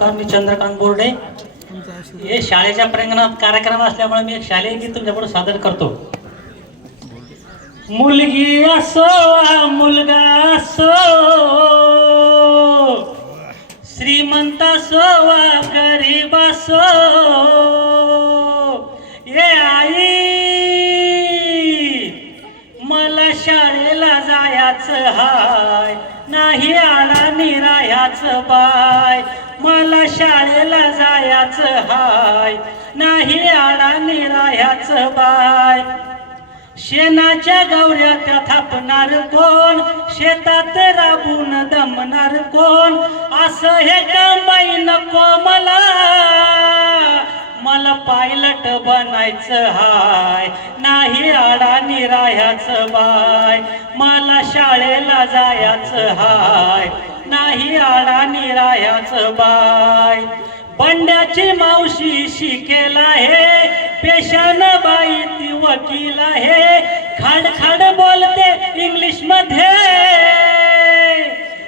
नमस्कार मी चंद्रकांत बोर्डे. हे शाळेच्या प्रांगणात कार्यक्रम असल्यामुळे मी एक शालेय गीत तुमच्याकडे सादर करतो. मुलगी असो मुलगा असो श्रीमंत असो गरीब असो ये आई मला शाळेला जायचं हाय नाही आडा निरायाचं बाय. मला शाळेला जायचं हाय. नाही आडा निरायाचं बाय. शेणाच्या गौऱ्या त्या थापणार कोण? शेतात राबून दमणार कोण? असं हे कामाई नको मला. मला पायलट बनायचं हाय. नाही आडा निरायाचं बाय. मला शाळेला जायचं हाय. नाही आडा निरायाचं बाय बंड्याची मावशी शिकेला आहे पेशान बाई ती वकील आहे. खाड खाड बोलते इंग्लिशमध्ये.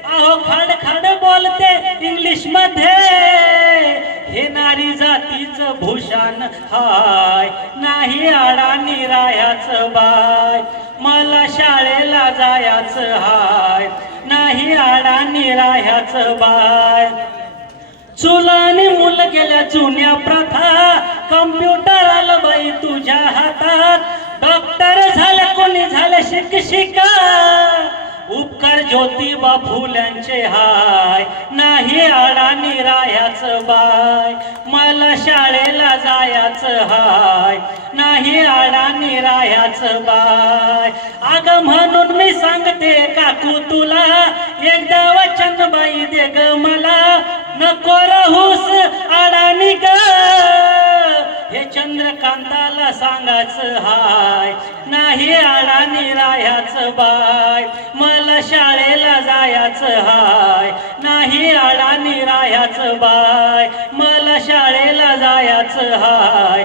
अहो खाड खाड बोलते इंग्लिशमध्ये. हे नारी जातीचं भूषण हाय नाही आडा निरायाच बाय मला शाळेला जायचं हाय. नाही आडा बाय. चुलाने मुल गेल्या जुन्या प्रथा. कम्प्युटर आलं बाई तुझ्या हातात. डॉक्टर झालं कोणी झालं शिक शिका उपकार ज्योतिबा फुल्यांचे हाय. नाही आडा निरायाच बाय. मला शाळेला जायचं हाय. नाही आडा निरायाच बाय. अग म्हणून मी सांगते काकू तुला एकदा वचन बाई दे ग मला. नको राहूस आडानी ग हे चंद्रकांताला सांगायचं हाय. नाही आडा निरायाच बाय. मला शाळेला जायचं हाय. नाही आडा निरायाच बाय. मला शाळेला जायचं हाय.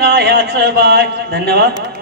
राहायचं बाय धन्यवाद.